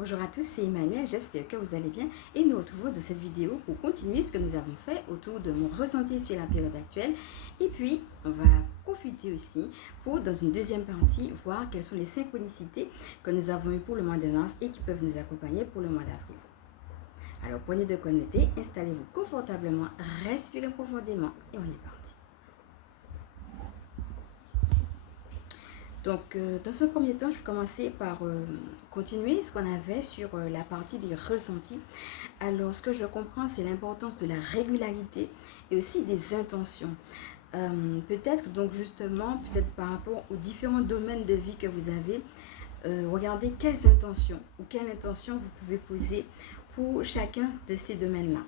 Bonjour à tous, c'est Emmanuel, j'espère que vous allez bien et nous retrouvons dans cette vidéo pour continuer ce que nous avons fait autour de mon ressenti sur la période actuelle et puis on va profiter aussi pour dans une deuxième partie voir quelles sont les synchronicités que nous avons eues pour le mois de mars et qui peuvent nous accompagner pour le mois d'avril. Alors prenez de quoi noter, installez-vous confortablement, respirez profondément et on est parti. Donc, dans ce premier temps, je vais commencer par continuer ce qu'on avait sur la partie des ressentis. Alors, ce que je comprends, c'est l'importance de la régularité et aussi des intentions. Peut-être, donc justement, peut-être par rapport aux différents domaines de vie que vous avez, regardez quelles intentions ou quelle intention vous pouvez poser pour chacun de ces domaines-là.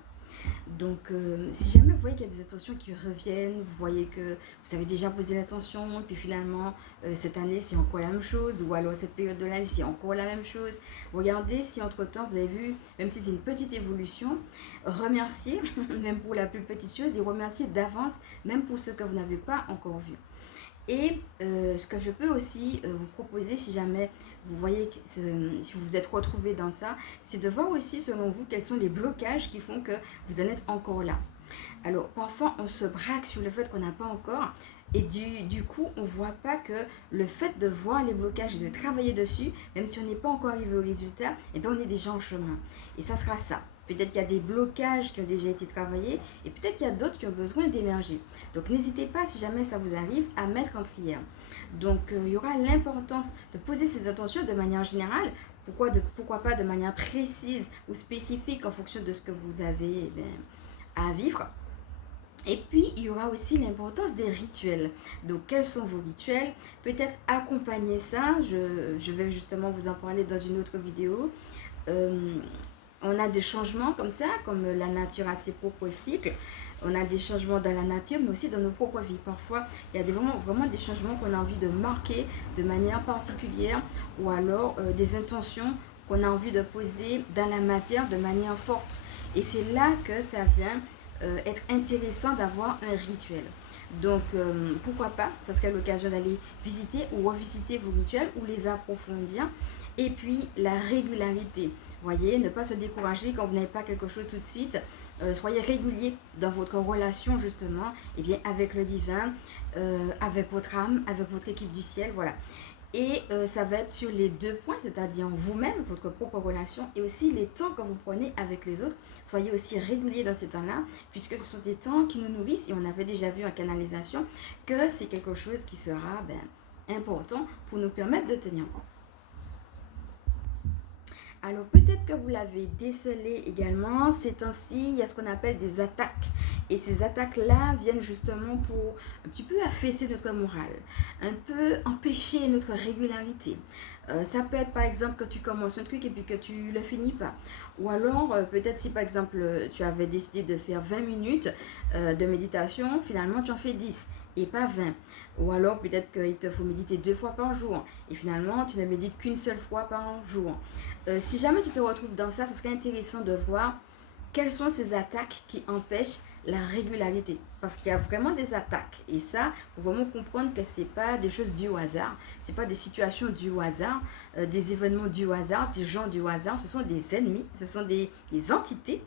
Donc, si jamais vous voyez qu'il y a des intentions qui reviennent, vous voyez que vous avez déjà posé l'intention, puis finalement, cette année, c'est encore la même chose, ou alors cette période de l'année, c'est encore la même chose. Regardez si entre-temps, vous avez vu, même si c'est une petite évolution, remerciez, même pour la plus petite chose, et remerciez d'avance, même pour ce que vous n'avez pas encore vu. Et ce que je peux aussi vous proposer, si jamais vous voyez, si vous vous êtes retrouvé dans ça, c'est de voir aussi selon vous quels sont les blocages qui font que vous en êtes encore là. Alors parfois on se braque sur le fait qu'on n'a pas encore et du coup on ne voit pas que le fait de voir les blocages et de travailler dessus, même si on n'est pas encore arrivé au résultat, et bien on est déjà en chemin. Et ça sera ça. Peut-être qu'il y a des blocages qui ont déjà été travaillés et peut-être qu'il y a d'autres qui ont besoin d'émerger. Donc n'hésitez pas, si jamais ça vous arrive, à mettre en prière. Donc il y aura l'importance de poser ces intentions de manière générale. Pourquoi pas de manière précise ou spécifique en fonction de ce que vous avez à vivre. Et puis, il y aura aussi l'importance des rituels. Donc, quels sont vos rituels? Peut-être accompagner ça. Je vais justement vous en parler dans une autre vidéo. On a des changements comme ça, comme la nature a ses propres cycles. On a des changements dans la nature, mais aussi dans nos propres vies. Parfois, il y a vraiment des changements qu'on a envie de marquer de manière particulière ou alors des intentions qu'on a envie de poser dans la matière de manière forte. Et c'est là que ça vient être intéressant d'avoir un rituel. Donc, pourquoi pas, ça serait l'occasion d'aller visiter ou revisiter vos rituels ou les approfondir. Et puis, la régularité. Voyez, ne pas se décourager quand vous n'avez pas quelque chose tout de suite. Soyez régulier dans votre relation justement avec le divin, avec votre âme, avec votre équipe du ciel, voilà. Et ça va être sur les deux points, c'est-à-dire vous-même, votre propre relation et aussi les temps que vous prenez avec les autres. Soyez aussi réguliers dans ces temps-là, puisque ce sont des temps qui nous nourrissent et on avait déjà vu en canalisation que c'est quelque chose qui sera important pour nous permettre de tenir compte. Alors peut-être que vous l'avez décelé également, ces temps-ci, il y a ce qu'on appelle des attaques. Et ces attaques-là viennent justement pour un petit peu affaisser notre morale, un peu empêcher notre régularité. Ça peut être par exemple que tu commences un truc et puis que tu ne le finis pas. Ou alors peut-être si par exemple tu avais décidé de faire 20 minutes de méditation, finalement tu en fais 10 et pas 20. Ou alors peut-être qu'il te faut méditer 2 fois par jour et finalement tu ne médites qu'une seule fois par jour. Si jamais tu te retrouves dans ça, ce serait intéressant de voir quelles sont ces attaques qui empêchent la régularité. Parce qu'il y a vraiment des attaques. Et ça, il faut vraiment comprendre que ce n'est pas des choses dues au hasard. Ce n'est pas des situations dues au hasard, des événements dus au hasard, des gens dus au hasard. Ce sont des ennemis, ce sont des entités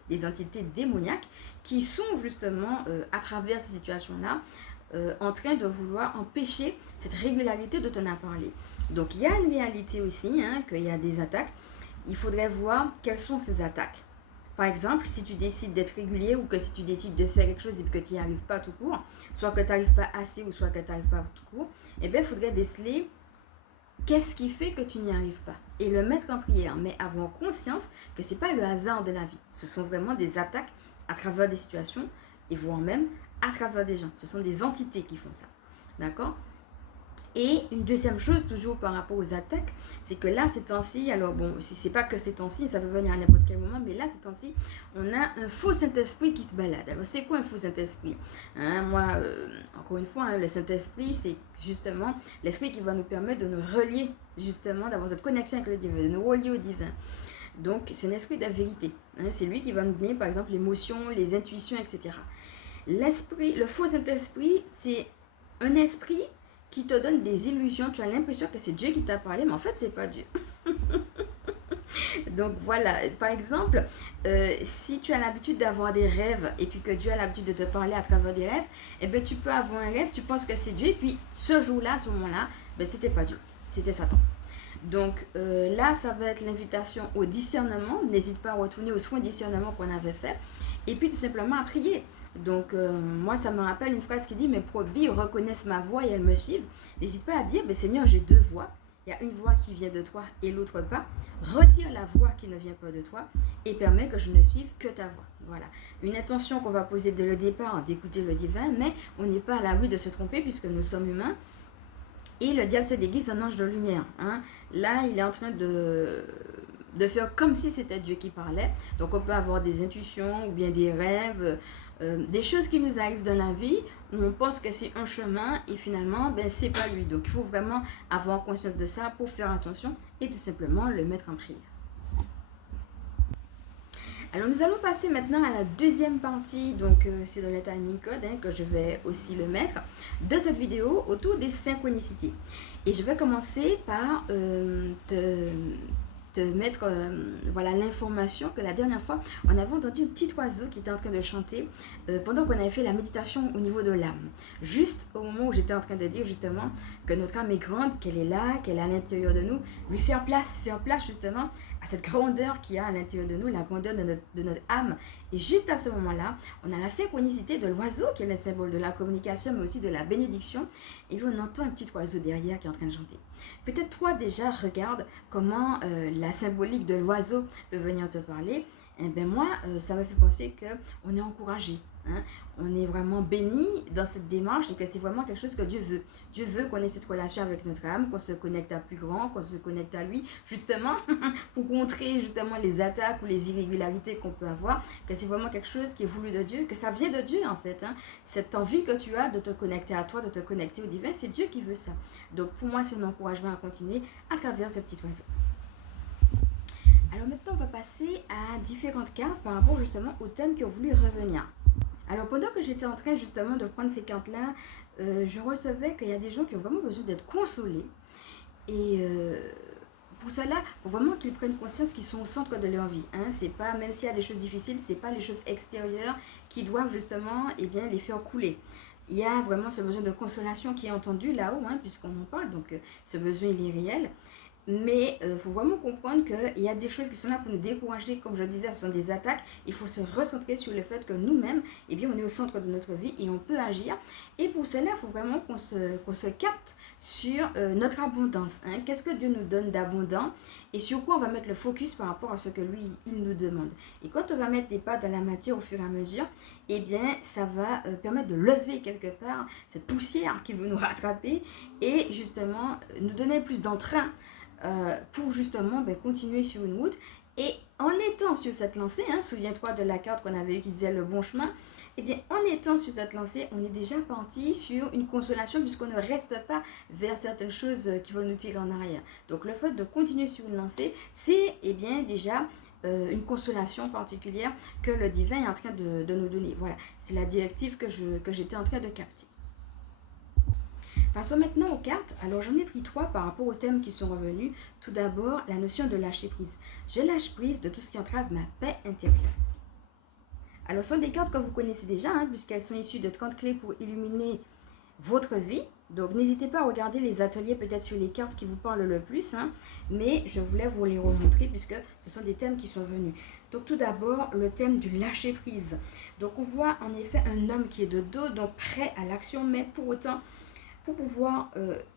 démoniaques qui sont justement, à travers ces situations-là, en train de vouloir empêcher cette régularité dont on a parlé. Donc il y a une réalité aussi, qu'il y a des attaques. Il faudrait voir quelles sont ces attaques. Par exemple, si tu décides d'être régulier ou que si tu décides de faire quelque chose et que tu n'y arrives pas tout court, soit que tu n'arrives pas assez ou soit que tu n'arrives pas tout court, il faudrait déceler qu'est-ce qui fait que tu n'y arrives pas et le mettre en prière, mais avoir conscience que ce n'est pas le hasard de la vie. Ce sont vraiment des attaques à travers des situations et voire même à travers des gens. Ce sont des entités qui font ça. D'accord ? Et une deuxième chose, toujours par rapport aux attaques, c'est que là, ces temps-ci, alors bon, c'est pas que ces temps-ci, ça peut venir à n'importe quel moment, mais là, ces temps-ci, on a un faux Saint-Esprit qui se balade. Alors, c'est quoi un faux Saint-Esprit ? Encore une fois, le Saint-Esprit, c'est justement l'Esprit qui va nous permettre de nous relier, justement, d'avoir cette connexion avec le divin, de nous relier au divin. Donc, c'est un esprit de vérité. C'est lui qui va nous donner, par exemple, l'émotion, les intuitions, etc. Le faux Saint-Esprit, c'est un esprit qui te donne des illusions. Tu as l'impression que c'est Dieu qui t'a parlé, mais en fait, c'est pas Dieu. Donc voilà, par exemple, si tu as l'habitude d'avoir des rêves et puis que Dieu a l'habitude de te parler à travers des rêves, eh bien tu peux avoir un rêve, tu penses que c'est Dieu et puis ce jour-là, à ce moment-là, ben, c'était pas Dieu, c'était Satan. Donc là, ça va être l'invitation au discernement. N'hésite pas à retourner au soin discernement qu'on avait fait. Et puis tout simplement à prier. Donc moi, ça me rappelle une phrase qui dit, mes brebis reconnaissent ma voix et elles me suivent. N'hésite pas à dire, mais Seigneur, j'ai deux voix. Il y a une voix qui vient de toi et l'autre pas. Retire la voix qui ne vient pas de toi et permets que je ne suive que ta voix. Voilà. Une intention qu'on va poser dès le départ, d'écouter le divin, mais on n'est pas à l'abri de se tromper puisque nous sommes humains. Et le diable se déguise en ange de lumière. Hein. Là, il est en train de faire comme si c'était Dieu qui parlait. Donc, on peut avoir des intuitions ou bien des rêves, des choses qui nous arrivent dans la vie où on pense que c'est un chemin et finalement, ben, c'est pas lui. Donc, il faut vraiment avoir conscience de ça pour faire attention et tout simplement le mettre en prière. Alors nous allons passer maintenant à la deuxième partie, donc c'est dans le timing code que je vais aussi le mettre, de cette vidéo autour des synchronicités. Et je vais commencer par te mettre voilà l'information que la dernière fois, on avait entendu un petit oiseau qui était en train de chanter pendant qu'on avait fait la méditation au niveau de l'âme. Juste au moment où j'étais en train de dire justement que notre âme est grande, qu'elle est là, qu'elle est à l'intérieur de nous, lui faire place justement à cette grandeur qu'il y a à l'intérieur de nous, la grandeur de notre âme. Et juste à ce moment-là, on a la synchronicité de l'oiseau qui est le symbole de la communication, mais aussi de la bénédiction. Et puis on entend un petit oiseau derrière qui est en train de chanter. Peut-être toi déjà, regarde comment la symbolique de l'oiseau peut venir te parler. Et bien moi, ça me fait penser qu'on est encouragé. Hein? On est vraiment béni dans cette démarche et que c'est vraiment quelque chose que Dieu veut. Dieu veut qu'on ait cette relation avec notre âme, qu'on se connecte à plus grand, qu'on se connecte à lui, justement, pour contrer justement les attaques ou les irrégularités qu'on peut avoir, que c'est vraiment quelque chose qui est voulu de Dieu, que ça vient de Dieu en fait. Hein? Cette envie que tu as de te connecter à toi, de te connecter au divin, c'est Dieu qui veut ça. Donc pour moi, c'est un encouragement à continuer à travers ce petit oiseau. Alors maintenant, on va passer à différentes cartes par rapport justement au thème qui ont voulu revenir. Alors pendant que j'étais en train justement de prendre ces cartes-là, je recevais qu'il y a des gens qui ont vraiment besoin d'être consolés. Et pour cela, il faut vraiment qu'ils prennent conscience qu'ils sont au centre de leur vie. Hein. C'est pas, même s'il y a des choses difficiles, ce n'est pas les choses extérieures qui doivent justement les faire couler. Il y a vraiment ce besoin de consolation qui est entendu là-haut, hein, puisqu'on en parle, donc ce besoin il est réel. Mais il faut vraiment comprendre qu'il y a des choses qui sont là pour nous décourager. Comme je le disais, ce sont des attaques. Il faut se recentrer sur le fait que nous-mêmes, on est au centre de notre vie et on peut agir. Et pour cela, il faut vraiment qu'on se capte sur notre abondance. Hein. Qu'est-ce que Dieu nous donne d'abondant et sur quoi on va mettre le focus par rapport à ce que lui, il nous demande. Et quand on va mettre des pas dans la matière au fur et à mesure, ça va permettre de lever quelque part cette poussière qui veut nous rattraper et justement nous donner plus d'entrain pour justement continuer sur une route. Et en étant sur cette lancée, hein, souviens-toi de la carte qu'on avait utilisée, le bon chemin, en étant sur cette lancée, on est déjà parti sur une consolation puisqu'on ne reste pas vers certaines choses qui veulent nous tirer en arrière. Donc le fait de continuer sur une lancée, c'est déjà une consolation particulière que le divin est en train de nous donner. Voilà, c'est la directive que j'étais en train de capter. Passons maintenant aux cartes. Alors j'en ai pris 3 par rapport aux thèmes qui sont revenus. Tout d'abord, la notion de lâcher prise. Je lâche prise de tout ce qui entrave ma paix intérieure. Alors ce sont des cartes que vous connaissez déjà, hein, puisqu'elles sont issues de 30 clés pour illuminer votre vie. Donc n'hésitez pas à regarder les ateliers peut-être sur les cartes qui vous parlent le plus. Hein, mais je voulais vous les remontrer puisque ce sont des thèmes qui sont venus. Donc tout d'abord, le thème du lâcher prise. Donc on voit en effet un homme qui est de dos, donc prêt à l'action, mais pour autant... Pour pouvoir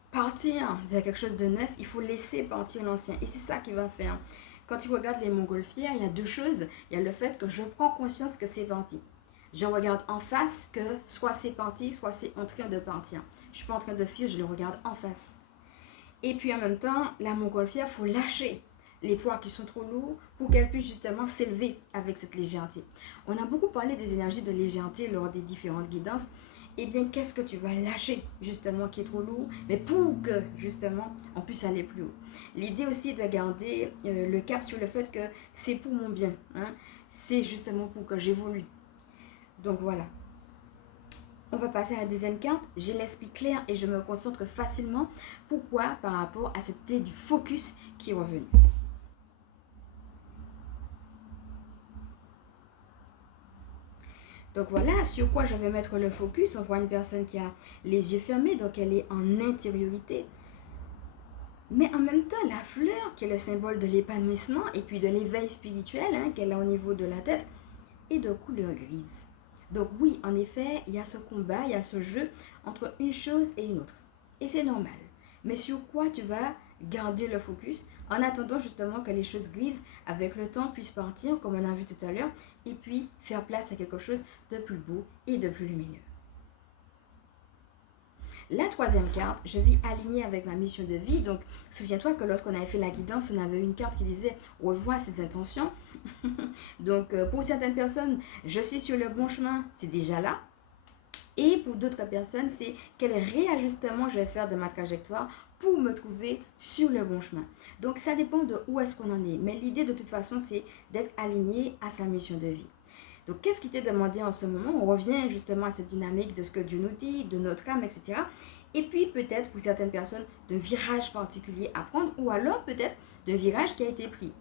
partir vers quelque chose de neuf, il faut laisser partir l'ancien. Et c'est ça qu'il va faire. Quand tu regardes les montgolfières, il y a 2 choses. Il y a le fait que je prends conscience que c'est parti. Je regarde en face que soit c'est parti, soit c'est en train de partir. Je ne suis pas en train de fuir, je le regarde en face. Et puis en même temps, la montgolfière, il faut lâcher les poids qui sont trop lourds pour qu'elle puisse justement s'élever avec cette légèreté. On a beaucoup parlé des énergies de légèreté lors des différentes guidances. Qu'est-ce que tu vas lâcher justement qui est trop lourd, mais pour que justement on puisse aller plus haut. L'idée aussi de garder le cap sur le fait que c'est pour mon bien, hein, c'est justement pour que j'évolue. Donc voilà. On va passer à la deuxième carte. J'ai l'esprit clair et je me concentre facilement. Pourquoi? Par rapport à cette idée du focus qui est revenu. Donc voilà sur quoi je vais mettre le focus. On voit une personne qui a les yeux fermés, donc elle est en intériorité. Mais en même temps, la fleur, qui est le symbole de l'épanouissement et puis de l'éveil spirituel qu'elle a au niveau de la tête, est de couleur grise. Donc oui, en effet, il y a ce combat, il y a ce jeu entre une chose et une autre. Et c'est normal. Mais sur quoi tu vas garder le focus en attendant justement que les choses grises avec le temps puissent partir, comme on a vu tout à l'heure, et puis faire place à quelque chose de plus beau et de plus lumineux. La troisième carte, je vis alignée avec ma mission de vie. Donc, souviens-toi que lorsqu'on avait fait la guidance, on avait une carte qui disait « Revois ses intentions ». Donc, pour certaines personnes, je suis sur le bon chemin, c'est déjà là. Et pour d'autres personnes, c'est quel réajustement je vais faire de ma trajectoire pour me trouver sur le bon chemin. Donc, ça dépend de où est-ce qu'on en est. Mais l'idée, de toute façon, c'est d'être aligné à sa mission de vie. Donc, qu'est-ce qui t'est demandé en ce moment? On revient justement à cette dynamique de ce que Dieu nous dit, de notre âme, etc. Et puis, peut-être, pour certaines personnes, de virage particulier à prendre ou alors, peut-être, de virage qui a été pris.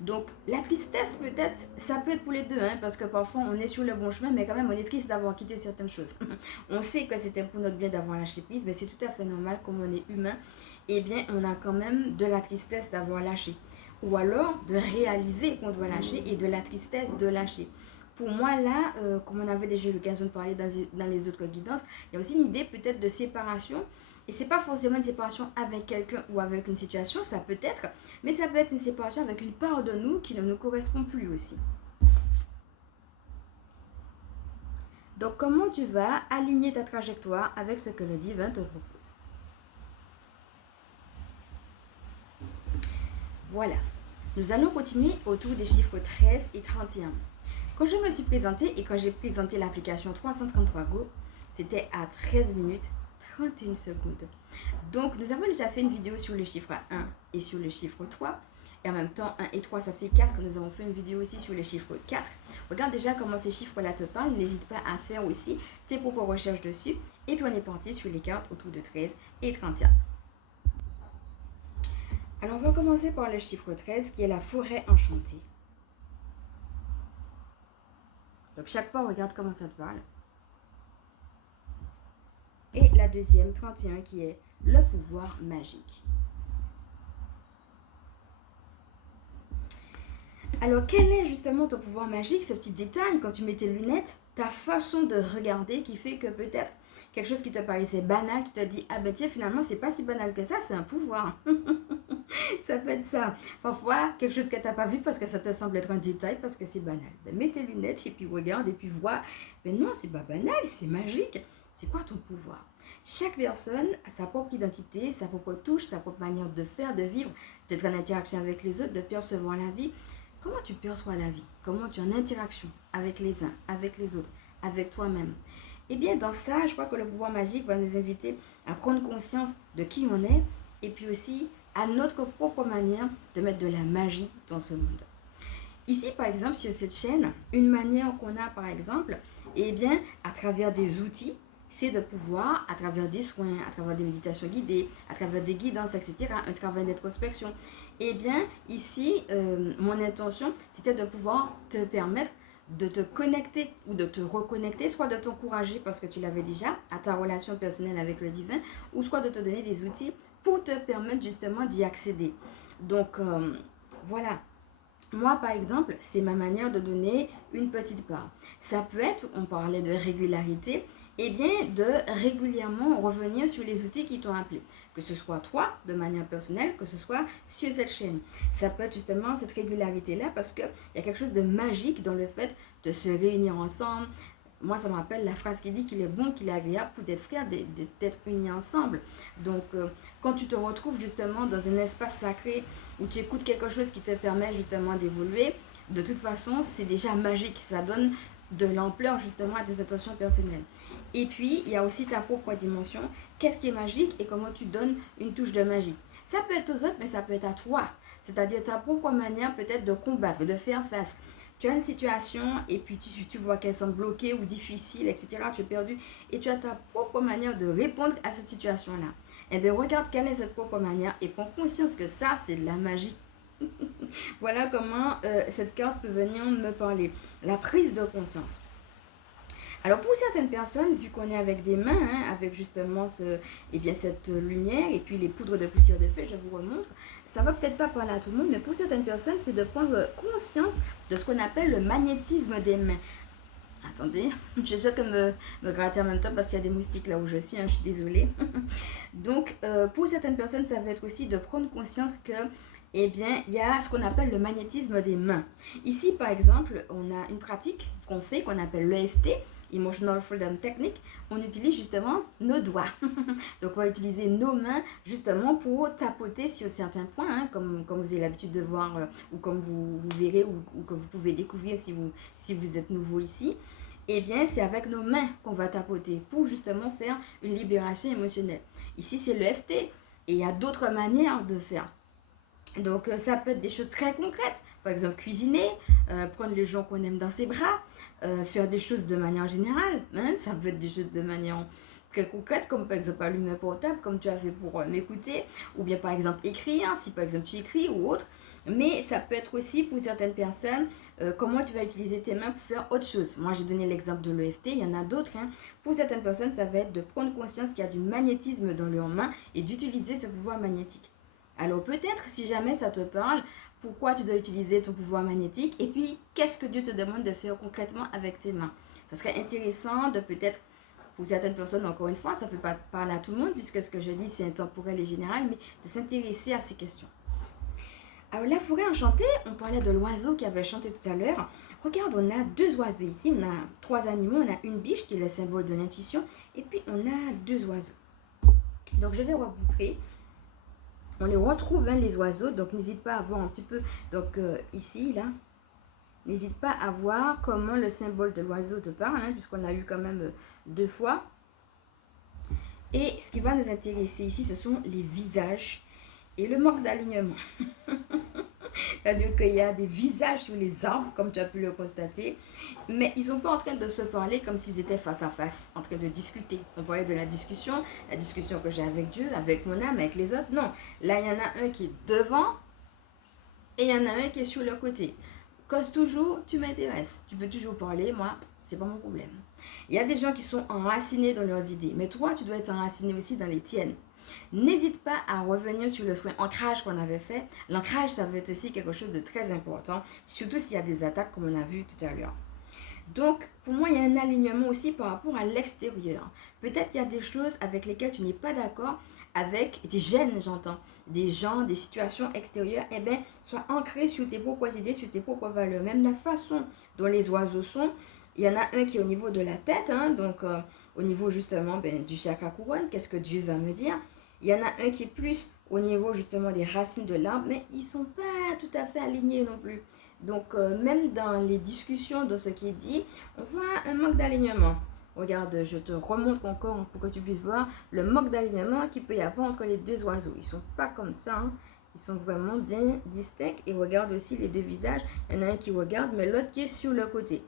Donc, la tristesse, peut-être, ça peut être pour les deux, parce que parfois, on est sur le bon chemin, mais quand même, on est triste d'avoir quitté certaines choses. On sait que c'était pour notre bien d'avoir lâché prise, mais c'est tout à fait normal, comme on est humain. Eh bien, on a quand même de la tristesse d'avoir lâché. Ou alors, de réaliser qu'on doit lâcher et de la tristesse de lâcher. Pour moi, là, comme on avait déjà eu l'occasion de parler dans les autres guidances, il y a aussi une idée peut-être de séparation. Et ce n'est pas forcément une séparation avec quelqu'un ou avec une situation, ça peut être, mais ça peut être une séparation avec une part de nous qui ne nous correspond plus aussi. Donc, comment tu vas aligner ta trajectoire avec ce que le divin te propose? Voilà. Nous allons continuer autour des chiffres 13 et 31. Quand je me suis présentée et quand j'ai présenté l'application 333 Go, c'était à 13 minutes 31 secondes. Donc, nous avons déjà fait une vidéo sur le chiffre 1 et sur le chiffre 3. Et en même temps, 1 et 3, ça fait 4. Nous avons fait une vidéo aussi sur le chiffre 4. Regarde déjà comment ces chiffres-là te parlent. N'hésite pas à faire aussi tes propres recherches dessus. Et puis, on est parti sur les cartes autour de 13 et 31. Alors, on va commencer par le chiffre 13 qui est la forêt enchantée. Donc, chaque fois, regarde comment ça te parle. Et la deuxième, 31, qui est le pouvoir magique. Alors, quel est justement ton pouvoir magique, ce petit détail quand tu mets tes lunettes, ta façon de regarder qui fait que peut-être quelque chose qui te paraissait banal, tu te dis, ah ben tiens, finalement, c'est pas si banal que ça, c'est un pouvoir. Ça peut être ça. Parfois, quelque chose que tu n'as pas vu parce que ça te semble être un détail, parce que c'est banal. Ben, mets tes lunettes et puis regarde et puis vois. Ben non, c'est pas banal, c'est magique. C'est quoi ton pouvoir? Chaque personne a sa propre identité, sa propre touche, sa propre manière de faire, de vivre, d'être en interaction avec les autres, de percevoir la vie. Comment tu perçois la vie? Comment tu es en interaction avec les uns, avec les autres, avec toi-même? Eh bien, dans ça, je crois que le pouvoir magique va nous inviter à prendre conscience de qui on est et puis aussi à notre propre manière de mettre de la magie dans ce monde. Ici, par exemple, sur cette chaîne, une manière qu'on a, par exemple, eh bien, à travers des outils, c'est de pouvoir, à travers des soins, à travers des méditations guidées, à travers des guidances, etc., un travail d'introspection. Eh bien, ici, mon intention, c'était de pouvoir te permettre de te connecter ou de te reconnecter, soit de t'encourager parce que tu l'avais déjà à ta relation personnelle avec le divin, ou soit de te donner des outils pour te permettre justement d'y accéder. Donc, voilà. Moi, par exemple, c'est ma manière de donner une petite part. Ça peut être, on parlait de régularité, et bien de régulièrement revenir sur les outils qui t'ont appelé. Que ce soit toi, de manière personnelle, que ce soit sur cette chaîne. Ça peut être justement cette régularité-là parce qu'il y a quelque chose de magique dans le fait de se réunir ensemble. Moi, ça me rappelle la phrase qui dit qu'il est bon, qu'il est agréable pour d'être frères, d'être unis ensemble. Donc, quand tu te retrouves justement dans un espace sacré où tu écoutes quelque chose qui te permet justement d'évoluer, de toute façon, c'est déjà magique. Ça donne de l'ampleur justement à tes intentions personnelles. Et puis, il y a aussi ta propre dimension. Qu'est-ce qui est magique et comment tu donnes une touche de magie. Ça peut être aux autres, mais ça peut être à toi. C'est-à-dire ta propre manière peut-être de combattre, de faire face. Tu as une situation et puis tu vois qu'elle semble bloquée ou difficile, etc. Tu es perdu et tu as ta propre manière de répondre à cette situation-là. Eh bien, regarde quelle est cette propre manière et prends conscience que ça, c'est de la magie. Voilà comment cette carte peut venir me parler. La prise de conscience. Alors pour certaines personnes, vu qu'on est avec des mains, hein, avec justement cette lumière et puis les poudres de poussière de feu, je vous remontre, ça va peut-être pas parler à tout le monde, mais pour certaines personnes, c'est de prendre conscience de ce qu'on appelle le magnétisme des mains. Attendez, je souhaite comme me gratter en même temps parce qu'il y a des moustiques là où je suis, hein, je suis désolée. Donc, pour certaines personnes, ça va être aussi de prendre conscience que, eh bien, il y a ce qu'on appelle le magnétisme des mains. Ici, par exemple, on a une pratique qu'on fait, qu'on appelle l'EFT, Emotional Freedom Technique. On utilise justement nos doigts. Donc, on va utiliser nos mains justement pour tapoter sur certains points, hein, comme vous avez l'habitude de voir ou comme vous verrez ou que vous pouvez découvrir si vous êtes nouveau ici. Eh bien, c'est avec nos mains qu'on va tapoter pour justement faire une libération émotionnelle. Ici, c'est l'EFT et il y a d'autres manières de faire. Donc, ça peut être des choses très concrètes. Par exemple, cuisiner, prendre les gens qu'on aime dans ses bras, faire des choses de manière générale. Hein, ça peut être des choses de manière très concrète, comme par exemple allumer un portable, comme tu as fait pour m'écouter. Ou bien par exemple écrire, si par exemple tu écris ou autre. Mais ça peut être aussi pour certaines personnes, comment tu vas utiliser tes mains pour faire autre chose. Moi, j'ai donné l'exemple de l'EFT, il y en a d'autres. Hein. Pour certaines personnes, ça va être de prendre conscience qu'il y a du magnétisme dans leurs mains et d'utiliser ce pouvoir magnétique. Alors peut-être, si jamais ça te parle, pourquoi tu dois utiliser ton pouvoir magnétique et puis qu'est-ce que Dieu te demande de faire concrètement avec tes mains. Ça serait intéressant de peut-être, pour certaines personnes, encore une fois, ça ne peut pas parler à tout le monde puisque ce que je dis c'est intemporel et général, mais de s'intéresser à ces questions. Alors la forêt enchantée, on parlait de l'oiseau qui avait chanté tout à l'heure. Regarde, on a deux oiseaux ici, on a trois animaux, on a une biche qui est le symbole de l'intuition et puis on a deux oiseaux. Donc je vais vous montrer. On les retrouve, hein, les oiseaux, donc n'hésite pas à voir un petit peu, donc ici, là, n'hésite pas à voir comment le symbole de l'oiseau te parle, hein, puisqu'on a eu quand même deux fois. Et ce qui va nous intéresser ici, ce sont les visages et le manque d'alignement. C'est-à-dire qu'il y a des visages sur les arbres, comme tu as pu le constater, mais ils ne sont pas en train de se parler comme s'ils étaient face à face, en train de discuter. On parlait de la discussion que j'ai avec Dieu, avec mon âme, avec les autres. Non, là, il y en a un qui est devant et il y en a un qui est sur le côté. Cause toujours, tu m'intéresses. Tu peux toujours parler, moi, c'est pas mon problème. Il y a des gens qui sont enracinés dans leurs idées, mais toi, tu dois être enraciné aussi dans les tiennes. N'hésite pas à revenir sur le soin ancrage qu'on avait fait. L'ancrage, ça va être aussi quelque chose de très important, surtout s'il y a des attaques comme on a vu tout à l'heure. Donc, pour moi, il y a un alignement aussi par rapport à l'extérieur. Peut-être qu'il y a des choses avec lesquelles tu n'es pas d'accord, avec des gènes, j'entends, des gens, des situations extérieures. Eh bien, sois ancré sur tes propres idées, sur tes propres valeurs. Même la façon dont les oiseaux sont, il y en a un qui est au niveau de la tête, hein, donc au niveau justement du chakra couronne, qu'est-ce que Dieu va me dire. Il y en a un qui est plus au niveau justement des racines de l'arbre, mais ils ne sont pas tout à fait alignés non plus. Donc, même dans les discussions de ce qui est dit, on voit un manque d'alignement. Regarde, je te remontre encore pour que tu puisses voir le manque d'alignement qu'il peut y avoir entre les deux oiseaux. Ils ne sont pas comme ça, hein. Ils sont vraiment bien distincts. Et regarde aussi les deux visages. Il y en a un qui regarde, mais l'autre qui est sur le côté.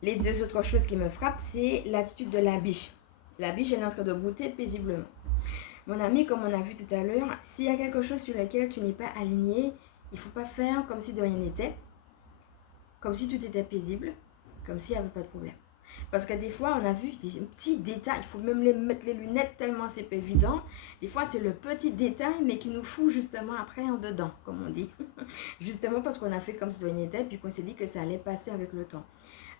Les deux autres choses qui me frappent, c'est l'attitude de la biche. La biche, elle est en train de brouter paisiblement. Mon ami, comme on a vu tout à l'heure, s'il y a quelque chose sur lequel tu n'es pas aligné, il ne faut pas faire comme si de rien n'était, comme si tout était paisible, comme s'il n'y avait pas de problème. Parce que des fois, on a vu des petits détails, il faut même mettre les lunettes tellement c'est pas évident. Des fois, c'est le petit détail, mais qui nous fout justement après en dedans, comme on dit. Justement parce qu'on a fait comme si de rien n'était, puis qu'on s'est dit que ça allait passer avec le temps.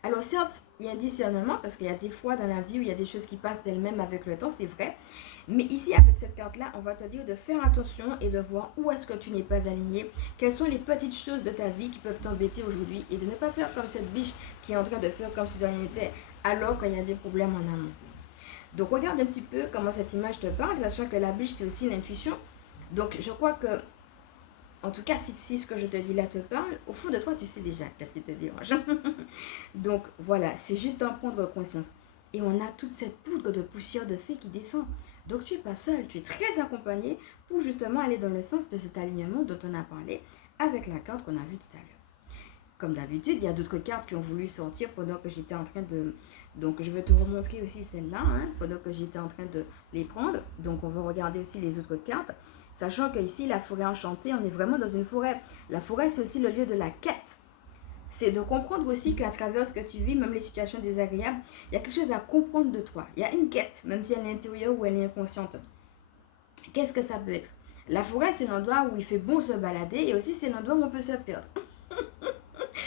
Alors certes, il y a un discernement parce qu'il y a des fois dans la vie où il y a des choses qui passent d'elles-mêmes avec le temps, c'est vrai. Mais ici, avec cette carte-là, on va te dire de faire attention et de voir où est-ce que tu n'es pas aligné. Quelles sont les petites choses de ta vie qui peuvent t'embêter aujourd'hui et de ne pas faire comme cette biche qui est en train de faire comme si de rien n'était alors qu'il y a des problèmes en amont. Donc regarde un petit peu comment cette image te parle, sachant que la biche c'est aussi l'intuition. Donc je crois que en tout cas, si ce que je te dis là te parle, au fond de toi, tu sais déjà qu'est-ce qui te dérange. Donc voilà, c'est juste d'en prendre conscience. Et on a toute cette poudre de poussière de fée qui descend. Donc tu n'es pas seul, tu es très accompagné pour justement aller dans le sens de cet alignement dont on a parlé avec la carte qu'on a vue tout à l'heure. Comme d'habitude, il y a d'autres cartes qui ont voulu sortir pendant que j'étais en train de... Donc je vais te remontrer aussi celle-là, hein, pendant que j'étais en train de les prendre. Donc on va regarder aussi les autres cartes. Sachant qu'ici, la forêt enchantée, on est vraiment dans une forêt. La forêt, c'est aussi le lieu de la quête. c'est de comprendre aussi qu'à travers ce que tu vis, même les situations désagréables, il y a quelque chose à comprendre de toi. Il y a une quête, même si elle est intérieure ou elle est inconsciente. Qu'est-ce que ça peut être? La forêt, c'est l'endroit où il fait bon se balader et aussi c'est l'endroit où on peut se perdre.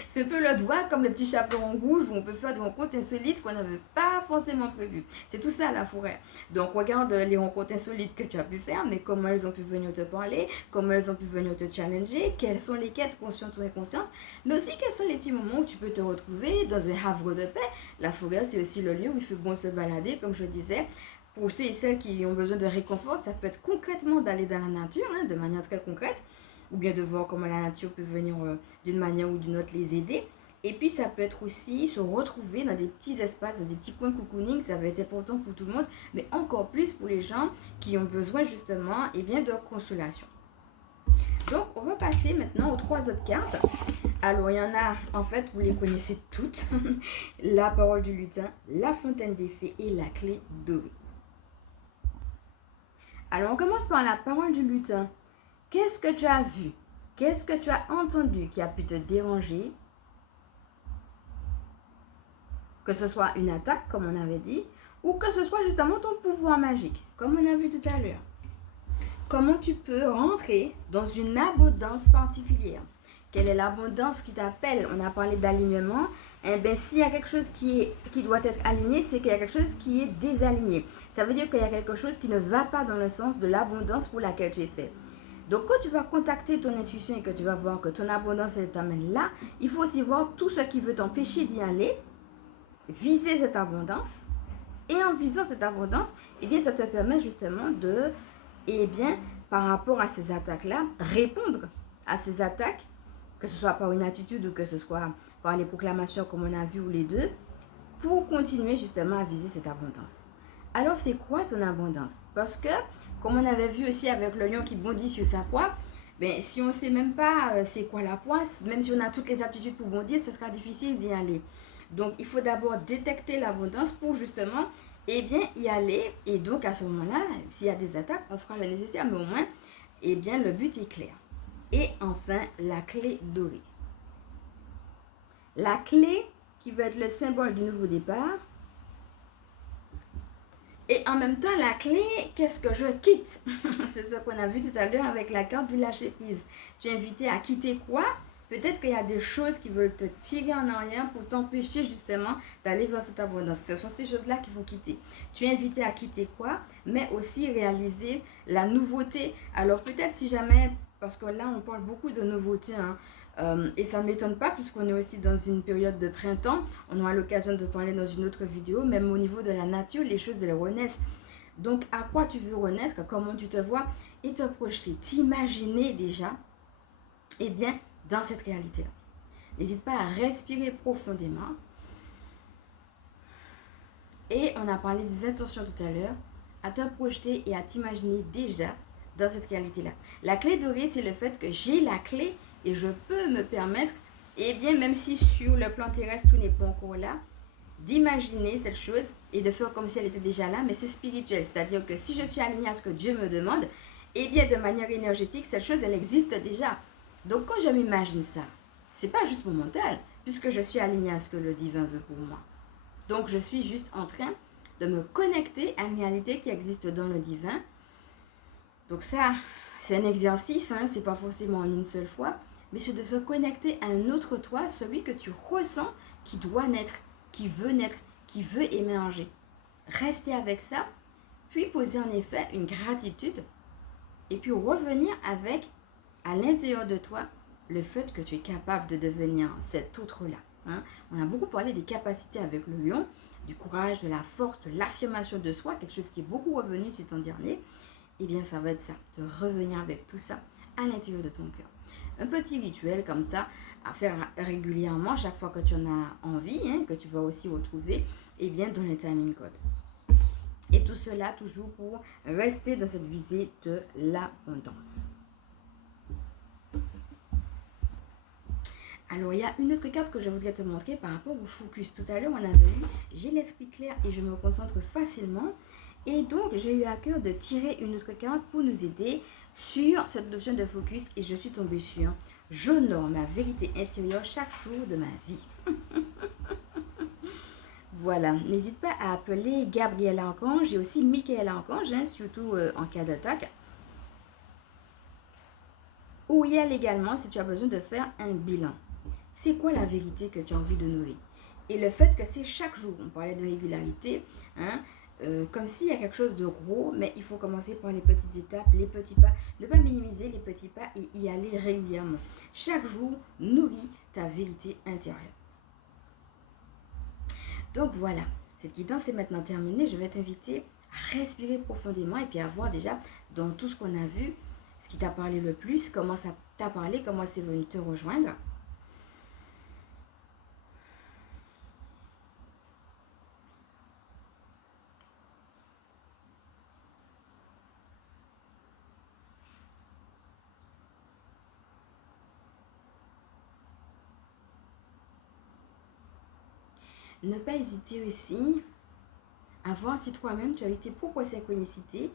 C'est un peu le doigt comme le petit chaperon rouge où on peut faire des rencontres insolites qu'on n'avait pas forcément prévues. C'est tout ça la forêt. Donc regarde les rencontres insolites que tu as pu faire, mais comment elles ont pu venir te parler, comment elles ont pu venir te challenger, quelles sont les quêtes conscientes ou inconscientes, mais aussi quels sont les petits moments où tu peux te retrouver dans un havre de paix. La forêt, c'est aussi le lieu où il fait bon se balader, comme je disais. Pour ceux et celles qui ont besoin de réconfort, ça peut être concrètement d'aller dans la nature, de manière très concrète, ou bien de voir comment la nature peut venir d'une manière ou d'une autre les aider. Et puis ça peut être aussi se retrouver dans des petits espaces, dans des petits coins cocooning, ça va être important pour tout le monde, mais encore plus pour les gens qui ont besoin justement de consolation. Donc on va passer maintenant aux 3 autres cartes. Alors il y en a, en fait, vous les connaissez toutes. La parole du lutin, la fontaine des fées et la clé dorée. Alors on commence par la parole du lutin. Qu'est-ce que tu as vu? Qu'est-ce que tu as entendu qui a pu te déranger? Que ce soit une attaque, comme on avait dit, ou que ce soit justement ton pouvoir magique, comme on a vu tout à l'heure. Comment tu peux rentrer dans une abondance particulière? Quelle est l'abondance qui t'appelle? On a parlé d'alignement. Eh bien, s'il y a quelque chose qui doit être aligné, c'est qu'il y a quelque chose qui est désaligné. Ça veut dire qu'il y a quelque chose qui ne va pas dans le sens de l'abondance pour laquelle tu es fait. Donc, quand tu vas contacter ton intuition et que tu vas voir que ton abondance, elle t'amène là, il faut aussi voir tout ce qui veut t'empêcher d'y aller, viser cette abondance. Et en visant cette abondance, ça te permet justement de, par rapport à ces attaques-là, répondre à ces attaques, que ce soit par une attitude ou que ce soit par les proclamations comme on a vu ou les deux, pour continuer justement à viser cette abondance. Alors, c'est quoi ton abondance? Parce que, comme on avait vu aussi avec le lion qui bondit sur sa proie, si on ne sait même pas c'est quoi la proie, même si on a toutes les aptitudes pour bondir, ce sera difficile d'y aller. Donc, il faut d'abord détecter l'abondance pour justement y aller. Et donc, à ce moment-là, s'il y a des attaques, on fera le nécessaire, mais au moins, le but est clair. Et enfin, la clé dorée. La clé qui va être le symbole du nouveau départ. Et en même temps, la clé, qu'est-ce que je quitte? C'est ce qu'on a vu tout à l'heure avec la carte du lâcher-prise. Tu es invité à quitter quoi? Peut-être qu'il y a des choses qui veulent te tirer en arrière pour t'empêcher justement d'aller vers cette abondance. Ce sont ces choses-là qu'il faut quitter. Tu es invité à quitter quoi? Mais aussi réaliser la nouveauté. Alors peut-être si jamais, parce que là on parle beaucoup de nouveautés, et ça ne m'étonne pas puisqu'on est aussi dans une période de printemps. On aura l'occasion de parler dans une autre vidéo. Même au niveau de la nature, les choses elles renaissent. Donc à quoi tu veux renaître? Comment tu te vois? Et te projeter, t'imaginer déjà, dans cette réalité-là. N'hésite pas à respirer profondément. Et on a parlé des intentions tout à l'heure, à te projeter et à t'imaginer déjà dans cette réalité-là. La clé dorée, c'est le fait que j'ai la clé et je peux me permettre, même si sur le plan terrestre, tout n'est pas encore là, d'imaginer cette chose et de faire comme si elle était déjà là, mais c'est spirituel. C'est-à-dire que si je suis alignée à ce que Dieu me demande, de manière énergétique, cette chose, elle existe déjà. Donc, quand je m'imagine ça, c'est pas juste mon mental, puisque je suis alignée à ce que le divin veut pour moi. Donc, je suis juste en train de me connecter à une réalité qui existe dans le divin. Donc, ça, c'est un exercice, c'est pas forcément en une seule fois, mais c'est de se connecter à un autre toi, celui que tu ressens, qui doit naître, qui veut émerger. Rester avec ça, puis poser en effet une gratitude, et puis revenir avec à l'intérieur de toi, le fait que tu es capable de devenir cet autre-là. On a beaucoup parlé des capacités avec le lion, du courage, de la force, de l'affirmation de soi, quelque chose qui est beaucoup revenu ces temps derniers. Ça va être ça, de revenir avec tout ça à l'intérieur de ton cœur. Un petit rituel comme ça, à faire régulièrement, chaque fois que tu en as envie, que tu vas aussi retrouver, dans le timing code. Et tout cela toujours pour rester dans cette visée de l'abondance. Alors, il y a une autre carte que je voudrais te montrer par rapport au focus. Tout à l'heure, on avait vu, j'ai l'esprit clair et je me concentre facilement. Et donc, j'ai eu à cœur de tirer une autre carte pour nous aider sur cette notion de focus et je suis tombée sur j'honore ma vérité intérieure chaque jour de ma vie. Voilà, n'hésite pas à appeler Gabriel Archange et aussi Michael Archange, hein, surtout en cas d'attaque. Ou il y a également si tu as besoin de faire un bilan. C'est quoi la vérité que tu as envie de nourrir? Et le fait que c'est chaque jour, on parlait de régularité, hein, comme s'il y a quelque chose de gros, mais il faut commencer par les petites étapes, les petits pas, ne pas minimiser les petits pas et y aller régulièrement. Chaque jour, nourris ta vérité intérieure. Donc voilà, cette guidance est maintenant terminée. Je vais t'inviter à respirer profondément et puis à voir déjà dans tout ce qu'on a vu, ce qui t'a parlé le plus, comment ça t'a parlé, comment c'est venu te rejoindre. Ne pas hésiter aussi à voir si toi-même tu as eu tes propres synchronicités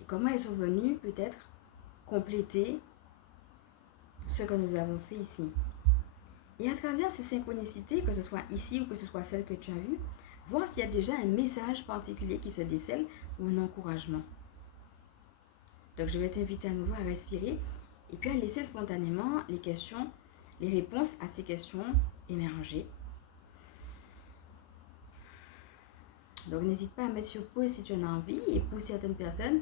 et comment elles sont venues peut-être compléter ce que nous avons fait ici. Et à travers ces synchronicités, que ce soit ici ou que ce soit celle que tu as eue, voir s'il y a déjà un message particulier qui se décèle ou un encouragement. Donc je vais t'inviter à nouveau à respirer et puis à laisser spontanément les questions, les réponses à ces questions émerger. Donc n'hésite pas à mettre sur pause si tu en as envie et pour certaines personnes,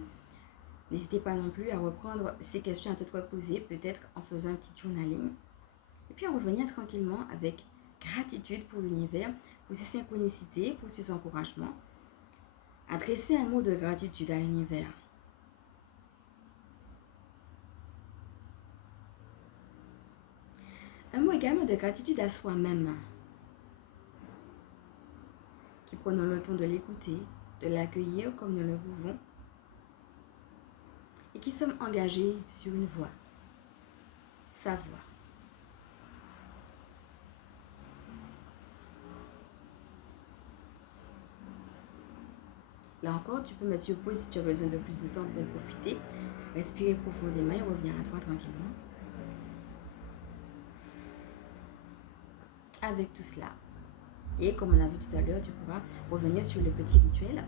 n'hésitez pas non plus à reprendre ces questions à tête reposée, peut-être en faisant un petit journaling. Et puis à revenir tranquillement avec gratitude pour l'univers, pour ses synchronicités, pour ses encouragements. Adresser un mot de gratitude à l'univers. Un mot également de gratitude à soi-même. Qui prenons le temps de l'écouter, de l'accueillir comme nous le pouvons. Et qui sommes engagés sur une voie. Sa voie. Là encore, tu peux mettre sur pause si tu as besoin de plus de temps pour en profiter. Respirer profondément et revenir à toi tranquillement. Avec tout cela. Et comme on a vu tout à l'heure, tu pourras revenir sur le petit rituel.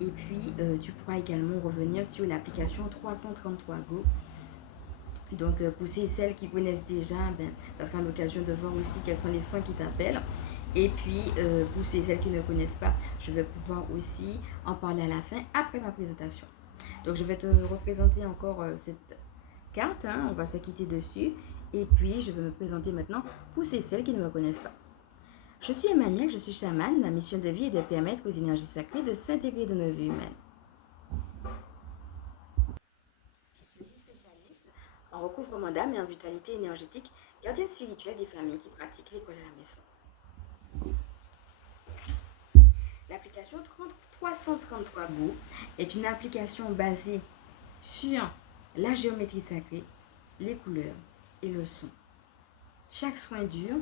Et puis, tu pourras également revenir sur l'application 333 Go. Donc, pour ceux et celles qui connaissent déjà, ça sera l'occasion de voir aussi quels sont les soins qui t'appellent. Et puis, pour ceux et celles qui ne connaissent pas, je vais pouvoir aussi en parler à la fin, après ma présentation. Donc, je vais te représenter encore cette carte. Hein, on va se quitter dessus. Et puis, je vais me présenter maintenant pour ceux et celles qui ne me connaissent pas. Je suis Emmanuel, je suis chamane. Ma mission de vie est de permettre aux énergies sacrées de s'intégrer dans nos vies humaines. Je suis spécialiste en recouvrement d'âme et en vitalité énergétique, gardienne spirituelle des familles qui pratiquent l'école à la maison. L'application 333 Go est une application basée sur la géométrie sacrée, les couleurs et le son. Chaque soin dure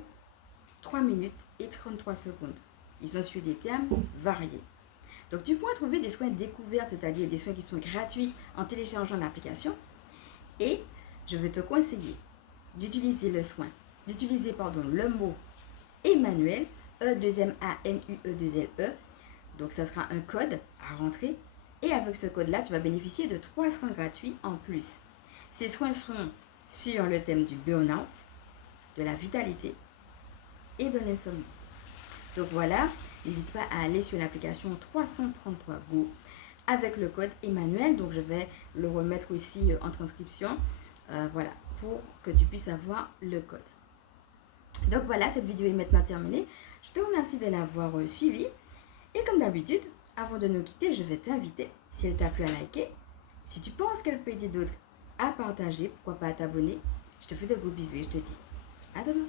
3 minutes et 33 secondes. Ils sont sur des thèmes variés. Donc tu pourras trouver des soins découverts, c'est-à-dire des soins qui sont gratuits en téléchargeant l'application. Et je vais te conseiller d'utiliser le mot Emmanuel, E2MANUE2LE. Donc ça sera un code à rentrer. Et avec ce code-là, tu vas bénéficier de 3 soins gratuits en plus. Ces soins sont sur le thème du burn-out, de la vitalité et de l'insomnie. Donc voilà, n'hésite pas à aller sur l'application 333 Go avec le code Emmanuel. Donc je vais le remettre aussi en transcription, voilà, pour que tu puisses avoir le code. Donc voilà, cette vidéo est maintenant terminée. Je te remercie de l'avoir suivie. Et comme d'habitude, avant de nous quitter, je vais t'inviter, si elle t'a plu, à liker. Si tu penses qu'elle peut aider d'autres, à partager, pourquoi pas à t'abonner. Je te fais de gros bisous et je te dis à demain.